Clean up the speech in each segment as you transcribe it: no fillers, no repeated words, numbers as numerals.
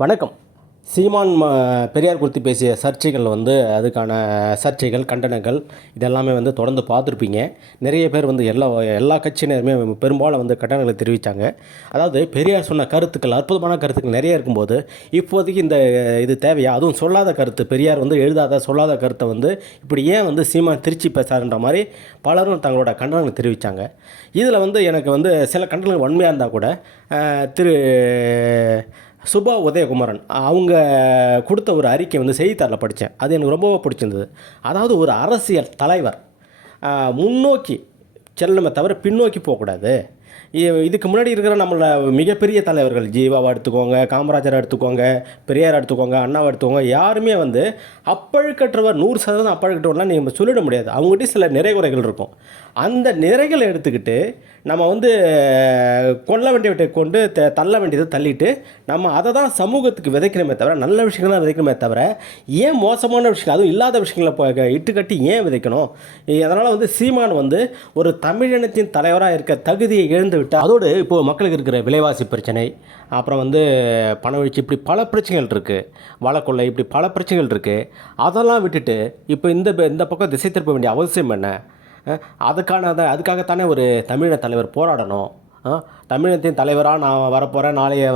வணக்கம். சீமான் பெரியார் குறித்து பேசிய சர்ச்சைகள் அதுக்கான சர்ச்சைகள், கண்டனங்கள் இதெல்லாமே தொடர்ந்து பார்த்துருப்பீங்க. நிறைய பேர் எல்லா கட்சியினருமே பெரும்பாலும் கண்டனங்களை தெரிவித்தாங்க. அதாவது பெரியார் சொன்ன கருத்துக்கள், அற்புதமான கருத்துக்கள் நிறைய இருக்கும்போது, இப்போதைக்கு இது தேவையா? அதுவும் சொல்லாத கருத்து, பெரியார் எழுதாத, சொல்லாத கருத்தை இப்படி ஏன் சீமான் திருச்சி பேசாருன்ற மாதிரி பலரும் தங்களோட கண்டனங்களை தெரிவித்தாங்க. இதில் எனக்கு சில கண்டனங்கள் வன்மையாக இருந்தால் கூட திரு சுபா உதயகுமாரன் அவங்க கொடுத்த ஒரு அறிக்கை செய்தித்தாளில் படித்தேன். அது எனக்கு ரொம்பவே பிடிச்சிருந்தது. அதாவது ஒரு அரசியல் தலைவர் முன்னோக்கி செல்லணுமே தவிர பின்னோக்கி போகக்கூடாது. இதுக்கு முன்னாடி இருக்கிற நம்மளோட மிகப்பெரிய தலைவர்கள், ஜீவாவை எடுத்துக்கோங்க, காமராஜரை எடுத்துக்கோங்க, பெரியார் எடுத்துக்கோங்க, அண்ணாவை எடுத்துக்கோங்க, யாருமே அப்பழுக்கற்றவர் 100% அப்பழுக்கற்றவர்லாம் நீங்கள் சொல்லிட முடியாது. அவங்ககிட்ட சில நிறைகுறைகள் இருக்கும். அந்த நிறைகளை எடுத்துக்கிட்டு நம்ம கொல்ல வேண்டியவற்றை கொண்டு தள்ள வேண்டியதை தள்ளிட்டு நம்ம அதை தான் சமூகத்துக்கு விதைக்கணுமே தவிர, நல்ல விஷயங்கள் தான் விதைக்கணுமே தவிர, ஏன் மோசமான விஷயங்கள், அதுவும் இல்லாத விஷயங்களை இட்டுக்கட்டி ஏன் விதைக்கணும்? அதனால் சீமான் ஒரு தமிழினத்தின் தலைவராக இருக்க தகுதியை இழந்து விட்டால், அதோடு இப்போது மக்களுக்கு இருக்கிற விலைவாசி பிரச்சனை, அப்புறம் பணவீழ்ச்சி, இப்படி பல பிரச்சனைகள் இருக்குது, வழக்கொள்ளை, இப்படி பல பிரச்சனைகள் இருக்குது. அதெல்லாம் விட்டுட்டு இப்போ இந்த பக்கம் திசை திருப்ப வேண்டிய அவசியம் என்ன? அதுக்காகத்தானே ஒரு தமிழின தலைவர் போராடணும். தமிழகத்தின் தலைவராக நான் வரப்போகிறேன், நாளைய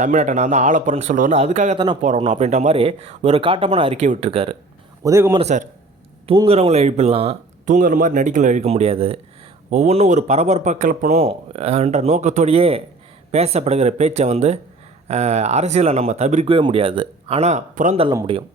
தமிழ்நாட்டை நான் தான் ஆளப்போகிறேன்னு சொல்கிறேன்னு அதுக்காகத்தானே போராடணும் அப்படின்ற மாதிரி ஒரு காட்டமான அறிக்கை விட்டுருக்காரு உதயகுமார் சார். தூங்குறவங்களை எழுப்பிடலாம், தூங்குற மாதிரி நடிக்கல எழுக்க முடியாது. ஒவ்வொன்றும் ஒரு பரபரப்பாக கிளப்பணும் என்ற நோக்கத்தோடையே பேசப்படுகிற பேச்சை அரசியலை நம்ம தவிர்க்கவே முடியாது, ஆனால் புறந்தள்ள முடியும்.